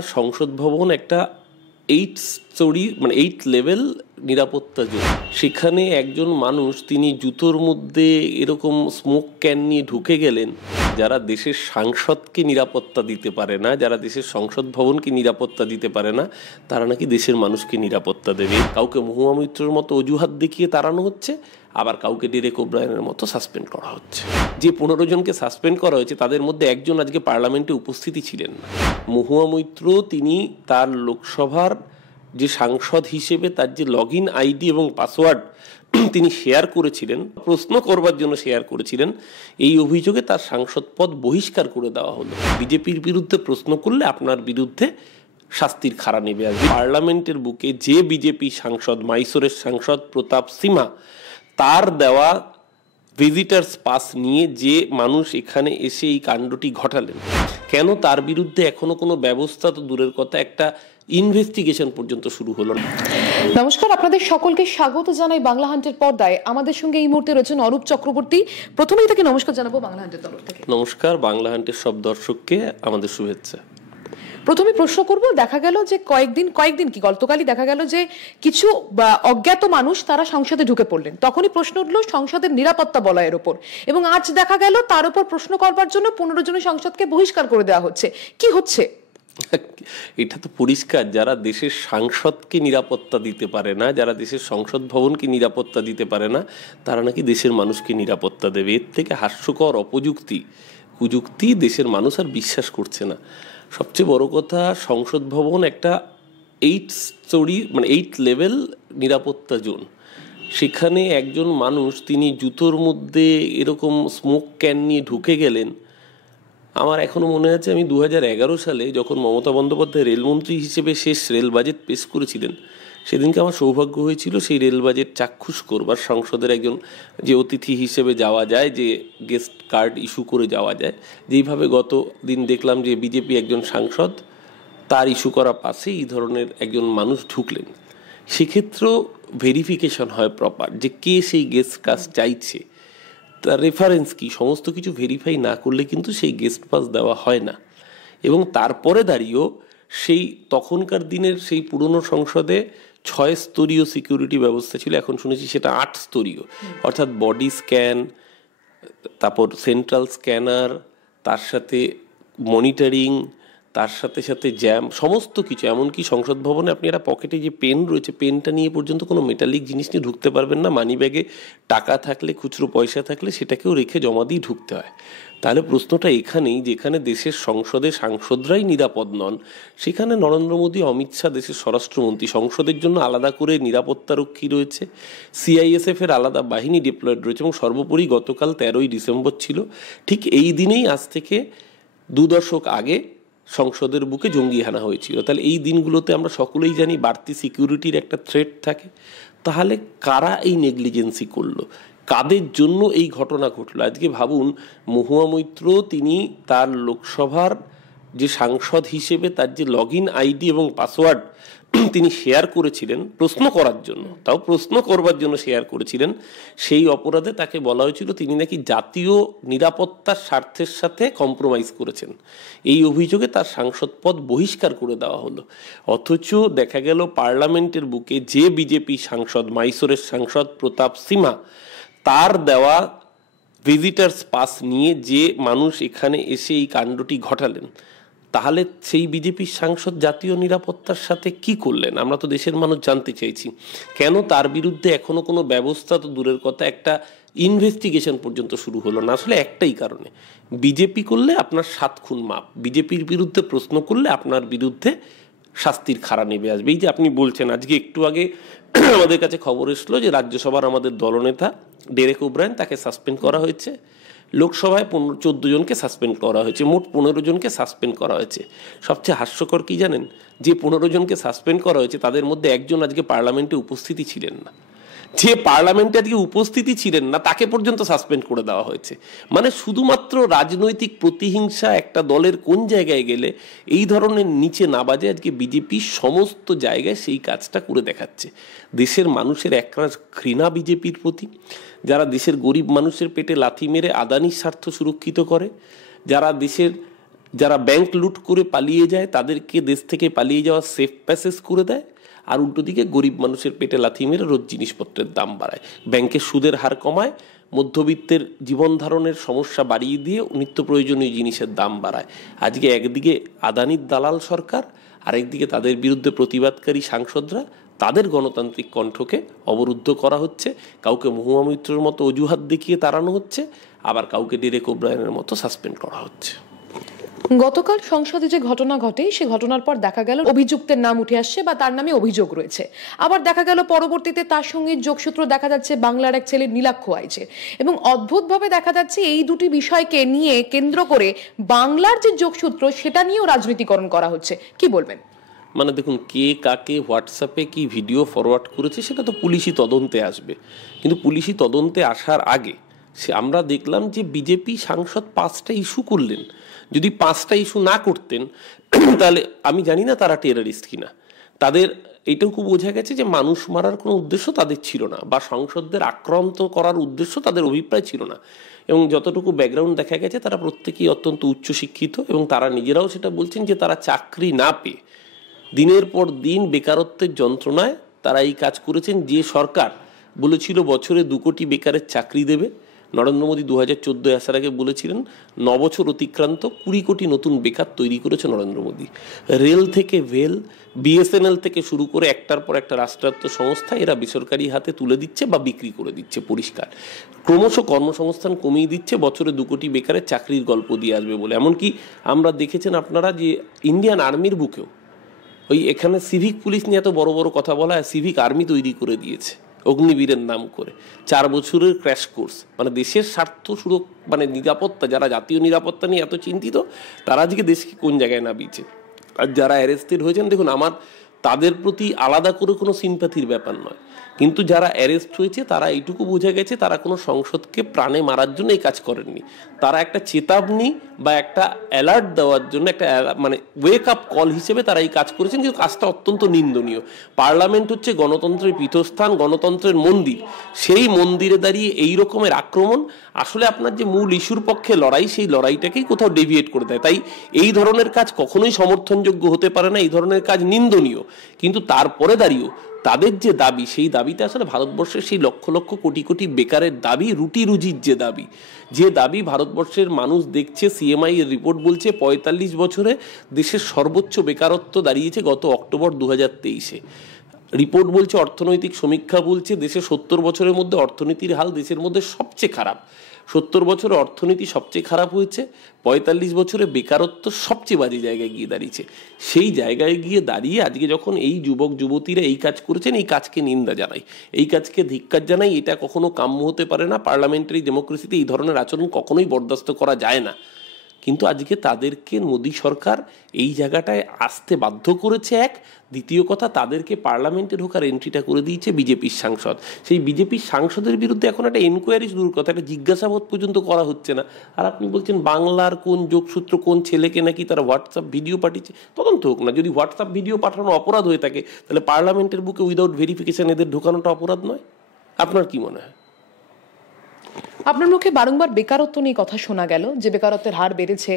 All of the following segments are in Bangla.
সংসদ ভবন একটা 8 স্টোরি মানে 8 লেভেল নিরাপত্তা জোন। সেখানে একজন মানুষ তিনি জুতোর মধ্যে এরকম স্মোক ক্যান নিয়ে ঢুকে গেলেন। যারা দেশের সাংসদকে নিরাপত্তা দিতে পারে না, যারা দেশের সংসদ ভবনকে নিরাপত্তা দিতে পারে না, তারা নাকি দেশের মানুষকে নিরাপত্তা দেবে। কাউকে মহুয়া মৈত্রের মতো অজুহাত দেখিয়ে তাড়ানো হচ্ছে, আবার কাউকে ডেরেক ওব্রায়েনের মতো সাসপেন্ড করা হচ্ছে। যে 15 জনকে সাসপেন্ড করা হয়েছে তাদের মধ্যে একজন আজকে পার্লামেন্টে উপস্থিতি ছিলেন না। মহুয়া মৈত্র তিনি তার লোকসভার যে সাংসদ হিসেবে তার যে লগইন আইডি এবং পাসওয়ার্ড তিনি শেয়ার করেছিলেন, প্রশ্ন করবার জন্য শেয়ার করেছিলেন, এই অভিযোগে তার সাংসদ পদ বহিষ্কার করে দেওয়া হলো। বিজেপির বিরুদ্ধে প্রশ্ন করলে আপনার বিরুদ্ধে শাস্তির খাড়া নেবে আসবে। পার্লামেন্টের বুকে যে বিজেপি সাংসদ, মাইসোরের সাংসদ প্রতাপ সিমহা, তার দেওয়া ভিজিটার্স পাস নিয়ে যে মানুষ এখানে এসে এই কাণ্ডটি ঘটালেন, কেন তার বিরুদ্ধে এখনো কোনো ব্যবস্থা তো দূরের কথা, একটা ইনভেস্টিগেশন পর্যন্ত শুরু হলো না। নমস্কার, আপনাদের সকলকে স্বাগত জানাই বাংলা হান্টের পর্দায়। আমাদের সঙ্গে এই মুহূর্তে রয়েছেন অরূপ চক্রবর্তী। প্রথমেই তাকে নমস্কার জানাবো বাংলা হান্টের তরফ থেকে। নমস্কার, বাংলা হান্টের সব দর্শককে আমাদের শুভেচ্ছা। প্রথমে প্রশ্ন করব, দেখা গেল যে কয়েকদিন কি গতকালই দেখা গেল যে কিছু অজ্ঞাত মানুষ তারা সংসদে ঢুকে পড়লেন। তখনই প্রশ্ন উঠলো সংসদের নিরাপত্তা বলয়ের ওপর, এবং আজ দেখা গেল তার উপর প্রশ্ন করবার জন্য 15 জনের সংসদকে বহিষ্কার করে দেওয়া হচ্ছে। কি হচ্ছে? এটা তো পরিষ্কার, যারা দেশের সাংসদকে নিরাপত্তা দিতে পারে না, যারা দেশের সংসদ ভবনকে নিরাপত্তা দিতে পারে না, তারা নাকি দেশের মানুষকে নিরাপত্তা দেবে। এর থেকে হাস্যকর কুযুক্তি দেশের মানুষ আর বিশ্বাস করছে না। সবচেয়ে বড় কথা, সংসদ ভবন একটা 8 স্টোরি মানে 8 লেভেল নিরাপত্তা জোন। সেখানে একজন মানুষ তিনি জুতোর মধ্যে এরকম স্মোক ক্যান নিয়ে ঢুকে গেলেন। আমার এখনও মনে আছে, আমি 2011 সালে যখন মমতা বন্দ্যোপাধ্যায় রেলমন্ত্রী হিসেবে শেষ রেল বাজেট পেশ করেছিলেন, সেদিনকে আমার সৌভাগ্য হয়েছিল সেই রেল বাজেট চাক্ষুষ করবার। সংসদের একজন যে অতিথি হিসেবে যাওয়া যায়, যে গেস্ট কার্ড ইস্যু করে যাওয়া যায়, যেইভাবে গত দিন দেখলাম যে বিজেপি একজন সাংসদ, তার ইস্যু করা পাশে এই ধরনের একজন মানুষ ঢুকলেন। সেক্ষেত্রেও ভেরিফিকেশন হয় প্রপার, যে কে সেই গেস্ট কার্ড চাইছে, তার রেফারেন্স কি, সমস্ত কিছু ভেরিফাই না করলে কিন্তু সেই গেস্ট পাস দেওয়া হয় না। এবং তারপরে দাঁড়িয়েও সেই তখনকার দিনের সেই পুরনো সংসদে 6 স্তরীয় সিকিউরিটি ব্যবস্থা ছিল, এখন শুনেছি সেটা 8 স্তরীয়। অর্থাৎ বডি স্ক্যান, তারপর সেন্ট্রাল স্ক্যানার, তার সাথে মনিটরিং, তার সাথে সাথে জ্যাম, সমস্ত কিছু। এমনকি সংসদ ভবনে আপনি একটা পকেটে যে পেন রয়েছে, পেনটা নিয়ে পর্যন্ত কোনো মেটালিক জিনিস নিয়ে ঢুকতে পারবেন না। মানি ব্যাগে টাকা থাকলে, খুচরো পয়সা থাকলে সেটাকেও রেখে জমা দিয়ে ঢুকতে হয়। তাহলে প্রশ্নটা এখানেই, যেখানে দেশের সংসদে সাংসদরাই নিরাপদ নন, সেখানে নরেন্দ্র মোদী, অমিত শাহ দেশের স্বরাষ্ট্রমন্ত্রী, সংসদের জন্য আলাদা করে নিরাপত্তারক্ষী রয়েছে, CISF এর আলাদা বাহিনী ডিপ্লয়েড রয়েছে, এবং সর্বোপরি গতকাল 13ই ডিসেম্বর ছিল, ঠিক এই দিনেই আজ থেকে 2 দশক আগে সংসদের বুকে জঙ্গি হানা হয়েছিল। তাহলে এই দিনগুলোতে আমরা সকলেই জানি বাড়তি সিকিউরিটির একটা থ্রেট থাকে। তাহলে কারা এই নেগলিজেন্সি করলো, কাদের জন্য এই ঘটনা ঘটলো? আজকে ভাবুন, মহুয়া মৈত্র তিনি তার লোকসভার যে সাংসদ হিসেবে তার যে লগইন আইডি এবং পাসওয়ার্ড তিনি শেয়ার করেছিলেন প্রশ্ন করার জন্য, তাও প্রশ্ন করবার জন্য শেয়ার করেছিলেন, সেই অপরাধে তাকে বলা হয়েছিল তিনি নাকি জাতীয় নিরাপত্তার স্বার্থের সাথে কম্প্রোমাইজ করেছেন। এই অভিযোগে তার সাংসদ পদ বহিষ্কার করে দেওয়া হলো। অথচ দেখা গেল পার্লামেন্টের বুকে যে বিজেপি সাংসদ, মাইসোরের সাংসদ প্রতাপ সিমহা, তার দেওয়া ভিজিটার্স পাস নিয়ে যে মানুষ এখানে এসে এই কাণ্ডটি ঘটালেন, তাহলে সেই বিজেপির সাংসদ জাতীয় নিরাপত্তার সাথে কি করলেন? আমরা তো দেশের মানুষ জানতে চাইছি, কেন তার বিরুদ্ধে এখনো কোনো ব্যবস্থা তো দূরের কথা, একটা ইনভেস্টিগেশন পর্যন্ত শুরু হলো না। আসলে একটাই কারণে, বিজেপি করলে আপনার 7 খুন মাপ, বিজেপির বিরুদ্ধে প্রশ্ন করলে আপনার বিরুদ্ধে শাস্তির খাড়া নেমে আসবে। এই যে আপনি বলছেন, আজকে একটু আগে আমাদের কাছে খবর এসলো যে রাজ্যসভার আমাদের দলনেতা ডেরেক ওব্রায়েন, তাকে সাসপেন্ড করা হয়েছে। লোকসভায় 14 জনকে সাসপেন্ড করা হয়েছে, মোট 15 জনকে সাসপেন্ড করা হয়েছে। সবচেয়ে হাস্যকর কি জানেন, যে 15 জনকে সাসপেন্ড করা হয়েছে তাদের মধ্যে একজন আজকে পার্লামেন্টে উপস্থিতি ছিলেন না। যে পার্লামেন্টে আজকে উপস্থিতি ছিলেন না তাকে পর্যন্ত সাসপেন্ড করে দেওয়া হয়েছে। মানে শুধুমাত্র রাজনৈতিক প্রতিহিংসা একটা দলের কোন জায়গায় গেলে এই ধরনের নিচে না বাজে, আজকে বিজেপি সমস্ত জায়গায় সেই কাজটা করে দেখাচ্ছে। দেশের মানুষের একরাশ ঘৃণা বিজেপির প্রতি, যারা দেশের গরিব মানুষের পেটে লাথি মেরে আদানির স্বার্থ সুরক্ষিত করে, যারা দেশের যারা ব্যাংক লুট করে পালিয়ে যায় তাদেরকে দেশ থেকে পালিয়ে যাওয়া সেফ প্যাসেজ করে দেয়, আর উল্টো দিকে গরিব মানুষের পেটে লাথি মেরে রোজ জিনিসপত্রের দাম বাড়ায়, ব্যাংকের সুদের হার কমায়, মধ্যবিত্তের জীবন ধারণের সমস্যা বাড়িয়ে দিয়ে নিত্য প্রয়োজনীয় জিনিসের দাম বাড়ায়। আজকে একদিকে আদানির দালাল সরকার, আরেকদিকে তাদের বিরুদ্ধে প্রতিবাদকারী সাংসদরা, তাদের গণতান্ত্রিক কণ্ঠকে অবরুদ্ধ করা হচ্ছে, কাউকে মহুয়া মৈত্রের মতো অজুহাত দেখিয়ে তাড়ানো হচ্ছে, আবার কাউকে ডেরেক ওব্রায়েনের মতো সাসপেন্ড করা হচ্ছে। গতকাল সংসদে যে ঘটনা ঘটে সে ঘটনার পর দেখা গেল অভিযুক্তের নাম উঠে আসছে বা তার নামে অভিযোগ রয়েছে, আবার দেখা গেল পরবর্তীতে তার সঙ্গে যোগসূত্র দেখা যাচ্ছে বাংলার এক ছেলে নীলাক্ষ আইচে, এবং অদ্ভুতভাবে দেখা যাচ্ছে এই দুটি বিষয়কে নিয়ে কেন্দ্র করে বাংলার যে যোগসূত্র সেটা নিয়েও রাজনীতিকরণ করা হচ্ছে, কি বলবেন? মানে দেখুন, কে কাকে হোয়াটসঅ্যাপে কি ভিডিও ফরওয়ার্ড করেছে সেটা তো পুলিশি তদন্তে আসবে, কিন্তু পুলিশি তদন্তে আসার আগে আমরা দেখলাম যে বিজেপি সাংসদ 5টা ইস্যু করলেন। যদি 5টা ইস্যু না করতেন তাহলে আমি জানি না তারা টেররিস্ট কিনা। তাদের এইটুকু বোঝা গেছে যে মানুষ মারার কোনো উদ্দেশ্য তাদের ছিল না, বা সংসদদের আক্রান্ত করার উদ্দেশ্য তাদের অভিপ্রায় ছিল না। এবং যতটুকু ব্যাকগ্রাউন্ড দেখা গেছে তারা প্রত্যেকেই অত্যন্ত উচ্চশিক্ষিত, এবং তারা নিজেরাও সেটা বলছেন যে তারা চাকরি না পেয়ে দিনের পর দিন বেকারত্বের যন্ত্রণায় তারা এই কাজ করেছেন। যে সরকার বলেছিল বছরে 2 কোটি বেকারের চাকরি দেবে, নরেন্দ্র মোদী 2014 আসার আগে বলেছিলেন 9 বছর অতিক্রান্ত 20 কোটি নতুন বেকার তৈরি করেছে নরেন্দ্র মোদী। রেল থেকে ভেল, বিএসএনএল থেকে শুরু করে একটার পর একটা রাষ্ট্রায়ত্ত সংস্থা এরা বেসরকারি হাতে তুলে দিচ্ছে বা বিক্রি করে দিচ্ছে পরিষ্কার। ক্রমশ কর্মসংস্থান কমিয়ে দিচ্ছে, বছরে 2 কোটি বেকারের চাকরির গল্প দিয়ে আসবে বলে। এমনকি আমরা দেখেছেন আপনারা যে ইন্ডিয়ান আর্মির বুকেও ওই এখানে সিভিক পুলিশ নিয়ে এত বড় বড় কথা বলা, সিভিক আর্মি তৈরি করে দিয়েছে অগ্নিবীরের নাম করে। 4 বছরের ক্র্যাশ কোর্স, মানে দেশের স্বার্থ মানে নিরাপত্তা, যারা জাতীয় নিরাপত্তা নিয়ে এত চিন্তিত তারা আজকে দেশকে কোন জায়গায় নামিয়েছে। আর যারা অ্যারেস্টেড হয়েছেন, দেখুন আমার তাদের প্রতি আলাদা করে কোনো সিম্প্যাথির ব্যাপার নয়, কিন্তু যারা অ্যারেস্ট হয়েছে তারা এইটুকু বোঝা গেছে তারা কোনো সংসদকে প্রাণে মারার জন্য এই কাজ করেননি। তারা একটা চেতাবনী বা একটা অ্যালার্ট দেওয়ার জন্য একটা মানে ওয়েক আপ কল হিসেবে তারা এই কাজ করেছেন, কিন্তু কাজটা অত্যন্ত নিন্দনীয়। পার্লামেন্ট হচ্ছে গণতন্ত্রের পীঠস্থান, গণতন্ত্রের মন্দির, সেই মন্দিরে দাঁড়িয়ে এই রকমের আক্রমণ আসলে আপনার যে মূল ইস্যুর পক্ষে লড়াই, সেই লড়াইটাকেই কোথাও ডেভিয়েট করে দেয়। তাই এই ধরনের কাজ কখনোই সমর্থনযোগ্য হতে পারে না, এই ধরনের কাজ নিন্দনীয়। কিন্তু তারপরে দাঁড়িয়েও তাদের যে দাবি, সেই দাবিতে আসলে ভারতবর্ষের সেই লক্ষ লক্ষ কোটি কোটি বেকারের দাবি, রুটি রুজির যে দাবি ভারতবর্ষের মানুষ দেখছে। সিএমআই এর রিপোর্ট বলছে 45 বছরে দেশের সর্বোচ্চ বেকারত্ব দাঁড়িয়েছে গত অক্টোবর 2023-এ। রিপোর্ট বলছে, অর্থনৈতিক সমীক্ষা বলছে দেশে 70 বছরের মধ্যে অর্থনীতির হাল দেশের মধ্যে সবচেয়ে খারাপ। 70 বছরে অর্থনীতি সবচেয়ে খারাপ হয়েছে, 45 বছরে বেকারত্ব সবচেয়ে বাজে জায়গায় গিয়ে দাঁড়িয়েছে। সেই জায়গায় গিয়ে দাঁড়িয়ে আজকে যখন এই যুবক যুবতীরা এই কাজ করেছেন, এই কাজকে নিন্দা জানাই, এই কাজকে ধিক্কার জানাই। এটা কখনো কাম্য হতে পারে না। পার্লামেন্টারি ডেমোক্রেসিতে এই ধরনের আচরণ কখনোই বরদাস্ত করা যায় না। কিন্তু আজকে তাদেরকে মোদী সরকার এই জায়গাটায় আসতে বাধ্য করেছে। এক, দ্বিতীয় কথা, তাদেরকে পার্লামেন্টে ঢোকার এন্ট্রিটা করে দিয়েছে বিজেপির সাংসদ। সেই বিজেপির সাংসদের বিরুদ্ধে এখন একটা এনকোয়ারি দূর কথা, একটা জিজ্ঞাসাবাদ পর্যন্ত করা হচ্ছে না। আর আপনি বলছেন বাংলার কোন যোগসূত্র, কোন ছেলেকে নাকি তারা হোয়াটসঅ্যাপ ভিডিও পাঠিয়েছে। তদন্ত হোক না। যদি হোয়াটসঅ্যাপ ভিডিও পাঠানো অপরাধ হয়ে থাকে, তাহলে পার্লামেন্টের বুকে উইদাউট ভেরিফিকেশন এদের ঢোকানোটা অপরাধ নয়? আপনার কি মনে হয়? আপনার মুখে বারংবার বেকারত্ব নিয়ে কথা শোনা গেল, যে বেকারত্বের হার বেড়েছে,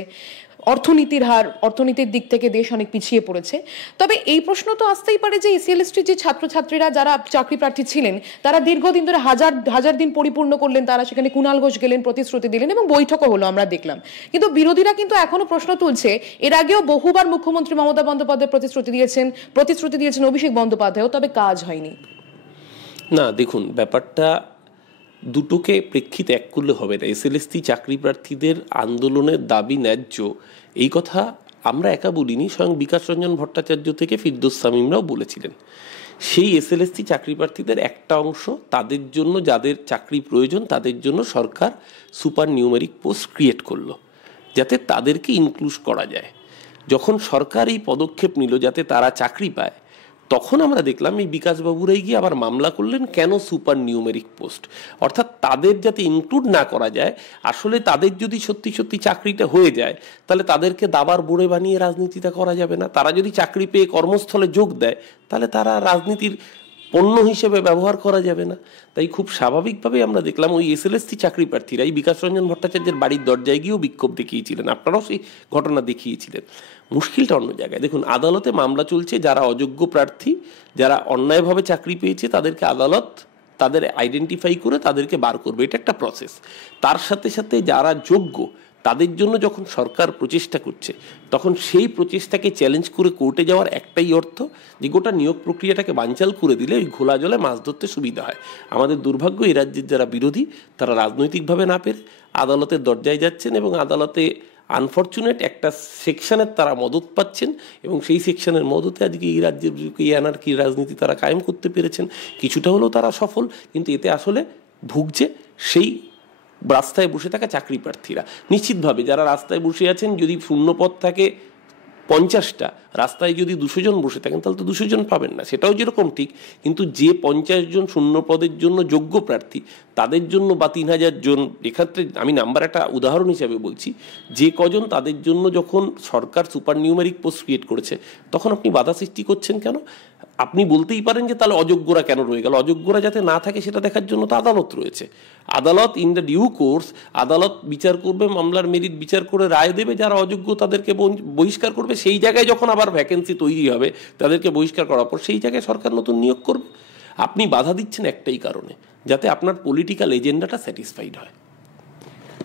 অর্থনীতির দিক থেকে দেশ অনেক পিছিয়ে পড়েছে। তবে এই প্রশ্ন তো আসতেই পারে যে এসএলএসটি যে ছাত্রছাত্রীরা যারা চাকরি প্রার্থী ছিলেন, তারা দীর্ঘদিন ধরে হাজার দিন পরিপূর্ণ করলেন, তারা সেখানে কুণাল ঘোষ গেলেন, প্রতিশ্রুতি দিলেন এবং বৈঠকও হলো, আমরা দেখলাম। কিন্তু বিরোধীরা কিন্তু এখনো প্রশ্ন তুলছে, এর আগেও বহুবার মুখ্যমন্ত্রী মমতা বন্দ্যোপাধ্যায় প্রতিশ্রুতি দিয়েছেন অভিষেক বন্দ্যোপাধ্যায়ও, তবে কাজ হয়নি। না, দেখুন, ব্যাপারটা দুটোকে প্রেক্ষিতে এক করলে হবে না। এসএলএসটি চাকরি প্রার্থীদের আন্দোলনের দাবি ন্যায্য, এই কথা আমরা একা বলিনি, স্বয়ং বিকাশ রঞ্জন ভট্টাচার্য থেকে ফিরদৌস শামীমরাও বলেছিলেন। সেই এসএলএসটি চাকরি প্রার্থীদের একটা অংশ, তাদের জন্য যাদের চাকরি প্রয়োজন, তাদের জন্য সরকার সুপার নিউমেরিক পোস্ট ক্রিয়েট করলো যাতে তাদেরকে ইনক্লুড করা যায়। যখন সরকার এই পদক্ষেপ নিল যাতে তারা চাকরি পায়, তখন আমরা দেখলাম এই বিকাশবাবুরাই গিয়ে আবার মামলা করলেন, কেন সুপার নিউমেরিক পোস্ট, অর্থাৎ তাদের যাতে ইনক্লুড না করা যায়। আসলে তাদের যদি সত্যি সত্যি চাকরিটা হয়ে যায়, তাহলে তাদেরকে দাবার বোড়ে বানিয়ে রাজনীতিটা করা যাবে না। তারা যদি চাকরি পেয়ে কর্মস্থলে যোগ দেয়, তাহলে তারা রাজনীতির পণ্য হিসেবে ব্যবহার করা যাবে না। তাই খুব স্বাভাবিকভাবে আমরা দেখলাম ওই এসএলএসসি চাকরি প্রার্থীরা এই বিকাশ রঞ্জন ভট্টাচার্যের বাড়ির দরজায় গিয়েও বিক্ষোভ দেখিয়েছিলেন, আপনারাও সেই ঘটনা দেখিয়েছিলেন। মুশকিলটা অন্য জায়গায়। দেখুন, আদালতে মামলা চলছে, যারা অযোগ্য প্রার্থী, যারা অন্যায়ভাবে চাকরি পেয়েছে তাদেরকে আদালত তাদের আইডেন্টিফাই করে তাদেরকে বার করবে, এটা একটা প্রসেস। তার সাথে সাথে যারা যোগ্য তাদের জন্য যখন সরকার প্রচেষ্টা করছে, তখন সেই প্রচেষ্টাকে চ্যালেঞ্জ করে কোর্টে যাওয়ার একটাই অর্থ, যে গোটা নিয়োগ প্রক্রিয়াটাকে বানচাল করে দিলে ওই ঘোলা জলে মাছ ধরতে সুবিধা হয়। আমাদের দুর্ভাগ্য, এই রাজ্যের যারা বিরোধী তারা রাজনৈতিকভাবে না পেরে আদালতের দরজায় যাচ্ছেন এবং আদালতে আনফর্চুনেট একটা সেকশনের তারা মদত পাচ্ছেন এবং সেই সেকশনের মদতে আজকে এই রাজ্যের এই অ্যানার্কি রাজনীতি তারা কায়েম করতে পেরেছেন। কিছুটা হলেও তারা সফল, কিন্তু এতে আসলে ভুগছে সেই রাস্তায় বসে থাকা চাকরি প্রার্থীরা। নিশ্চিতভাবে যারা রাস্তায় বসে আছেন, যদি শূন্যপদ থাকে 50টা, রাস্তায় যদি 200 জন বসে থাকেন তাহলে তো 200 জন পাবেন না, সেটাও যেরকম ঠিক। কিন্তু যে 50 জন শূন্য পদের জন্য যোগ্য প্রার্থী, তাদের জন্য বা 3000 জন, এক্ষেত্রে আমি নাম্বার একটা উদাহরণ হিসাবে বলছি, যে কজন তাদের জন্য যখন সরকার সুপার নিউমেরিক পোস্ট ক্রিয়েট করেছে, তখন আপনি বাধা সৃষ্টি করছেন কেন? আপনি বলতেই পারেন যে তাহলে অযোগ্যরা কেন রয়ে গেল। অযোগ্যরা যাতে না থাকে সেটা দেখার জন্য তো আদালত রয়েছে। আদালত ইন দ্য ডিউ কোর্স আদালত বিচার করবে, মামলার মেরিট বিচার করে রায় দেবে, যারা অযোগ্য তাদেরকে বহিষ্কার করবে। সেই জায়গায় যখন আবার ভ্যাকেন্সি তৈরি হবে, তাদেরকে বহিষ্কার করার পর সেই জায়গায় সরকার নতুন নিয়োগ করবে। আপনি বাধা দিচ্ছেন একটাই কারণে, যাতে আপনার পলিটিক্যাল এজেন্ডাটা স্যাটিসফাইড হয়।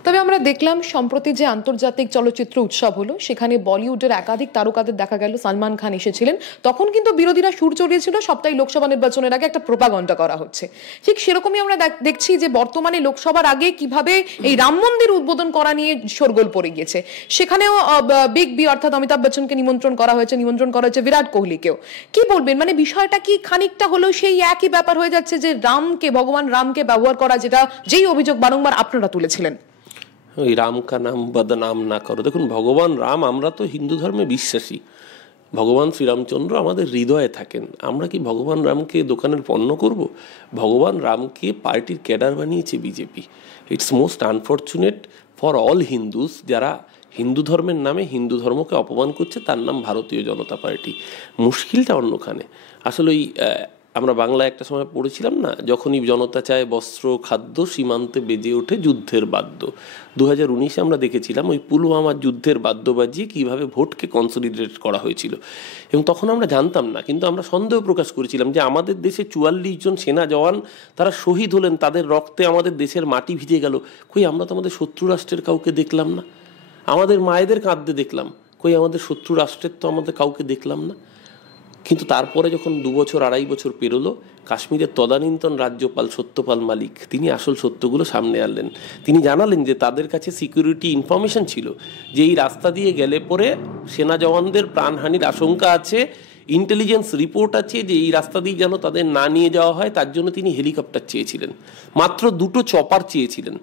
তবে আমরা দেখলাম সম্প্রতি যে আন্তর্জাতিক চলচ্চিত্র উৎসব হলো, সেখানে বলিউডের একাধিক তারকাদের দেখা গেল। সালমান খান এসেছিলেন, তখন কিন্তু বিরোধীরা সুর চড়িয়েছিল সপ্তাহে লোকসভা নির্বাচনের আগে একটা প্রোপাগান্ডা করা হচ্ছে। ঠিক সেরকমই আমরা দেখছি যে বর্তমানে লোকসভার আগে কিভাবে এই রাম মন্দির উদ্বোধন করা নিয়ে শোরগোল পড়ে গিয়েছে। সেখানেও বিগ বি অর্থাৎ অমিতাভ বচ্চনকে নিমন্ত্রণ করা হয়েছে বিরাট কোহলিকেও। কি বলবেন, মানে বিষয়টা কি খানিকটা হলেও সেই একই ব্যাপার হয়ে যাচ্ছে যে ভগবান রামকে ব্যবহার করা, যেই অভিযোগ বারংবার আপনারা তুলেছিলেন? ওই রাম কা নাম বদনাম না করো। দেখুন, ভগবান রাম, আমরা তো হিন্দু ধর্মে বিশ্বাসী, ভগবান শ্রীরামচন্দ্র আমাদের হৃদয়ে থাকেন। আমরা কি ভগবান রামকে দোকানের পণ্য করব? ভগবান রামকে পার্টির ক্যাডার বানিয়েছে BJP. It's most unfortunate for all Hindus, যারা হিন্দু ধর্মের নামে হিন্দু ধর্মকে অপমান করছে, তার নাম ভারতীয় জনতা পার্টি। মুশকিলটা অন্যখানে। আসলে ওই আমরা বাংলায় একটা সময় পড়েছিলাম না, যখনই জনতা চায় বস্ত্র খাদ্য, সীমান্তে বেজে ওঠে যুদ্ধের বাদ্য। 2019 আমরা দেখেছিলাম ওই পুলওয়ামার যুদ্ধের বাদ্য বাজিয়ে কীভাবে ভোটকে কনসলিডেট করা হয়েছিল। এবং তখন আমরা জানতাম না, কিন্তু আমরা সন্দেহ প্রকাশ করেছিলাম যে আমাদের দেশে 44 জন সেনা জওয়ান তারা শহীদ হলেন, তাদের রক্তে আমাদের দেশের মাটি ভিজে গেল। কই, আমরা তো আমাদের শত্রু রাষ্ট্রের কাউকে দেখলাম না। আমাদের মায়েদের কাঁদতে দেখলাম, কই আমাদের শত্রু রাষ্ট্রের তো আমাদের কাউকে দেখলাম না। কিন্তু তারপরে যখন 2 বছর 2.5 বছর পেরোলো, কাশ্মীরের তদানীন্তন রাজ্যপাল সত্যপাল মালিক তিনি আসল সত্যগুলো সামনে আনলেন। তিনি জানালেন যে তাদের কাছে সিকিউরিটি ইনফরমেশন ছিল যে এই রাস্তা দিয়ে গেলে পরে সেনা জওয়ানদের প্রাণহানির আশঙ্কা আছে, ইন্টেলিজেন্স রিপোর্ট আছে যে এই রাস্তা দিয়ে যেন তাদের না নিয়ে যাওয়া হয়, তার জন্য তিনি হেলিকপ্টার চেয়েছিলেন। মাত্র 2টো চপার চেয়েছিলেন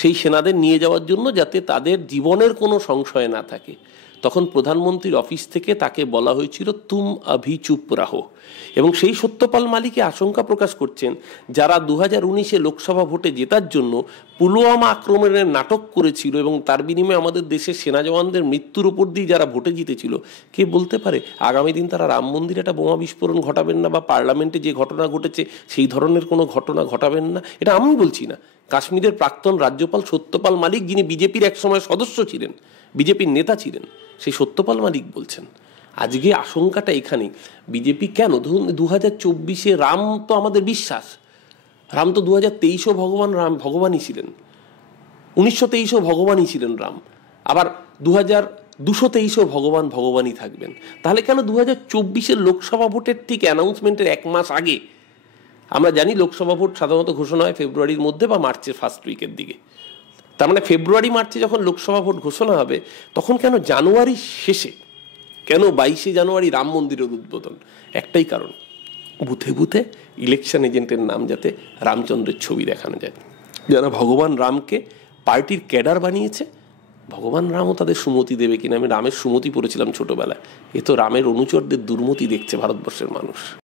সেই সেনাদের নিয়ে যাওয়ার জন্য, যাতে তাদের জীবনের কোনো সংশয় না থাকে। তখন প্রধানমন্ত্রীর অফিস থেকে তাকে বলা হয়েছিল তুম আভি চুপ রাহো। এবং সেই সত্যপাল মালিকে আশঙ্কা প্রকাশ করছেন, যারা 2019 লোকসভা ভোটে জেতার জন্য পুলওয়ামা আক্রমণের নাটক করেছিল এবং তার বিনিময়ে আমাদের দেশের সেনা জওয়ানদের মৃত্যুর উপর দিয়ে যারা ভোটে জিতেছিল, কে বলতে পারে আগামী দিন তারা রাম মন্দিরে একটা বোমা বিস্ফোরণ ঘটাবেন না, বা পার্লামেন্টে যে ঘটনা ঘটেছে সেই ধরনের কোনো ঘটনা ঘটাবেন না? এটা আমি বলছি না, কাশ্মীরের প্রাক্তন রাজ্যপাল সত্যপাল মালিক, যিনি বিজেপির একসময় সদস্য ছিলেন, বিজেপির নেতা ছিলেন, সেই সত্যপাল মালিক বলছেন। আজকে আশঙ্কাটা এখানেই, বিজেপি কেন? ধরুন 2024 রাম তো আমাদের বিশ্বাস, রাম তো 2023 রাম ভগবানই ছিলেন, 1923 ভগবানই ছিলেন রাম, আবার 2223 ভগবানই থাকবেন। তাহলে কেন 2024 লোকসভা ভোটের ঠিক অ্যানাউন্সমেন্টের 1 মাস আগে? আমরা জানি লোকসভা ভোট সাধারণত ঘোষণা হয় ফেব্রুয়ারির মধ্যে বা মার্চের ফার্স্ট উইকের দিকে। তার মানে ফেব্রুয়ারি মার্চে যখন লোকসভা ভোট ঘোষণা হবে, তখন কেন জানুয়ারি শেষে, কেন 22 জানুয়ারি রাম মন্দিরের উদ্বোধন? একটাই কারণ, বুথে বুথে ইলেকশন এজেন্টের নাম যাতে রামচন্দ্রের ছবি দেখানো যায়। যারা ভগবান রামকে পার্টির ক্যাডার বানিয়েছে, ভগবান রামও তাদের সুমতি দেবে কিনা। আমি রামের সুমতি পড়েছিলাম ছোটবেলায়, এ তো রামের অনুচরদের দুর্মতি দেখছে ভারতবর্ষের মানুষ।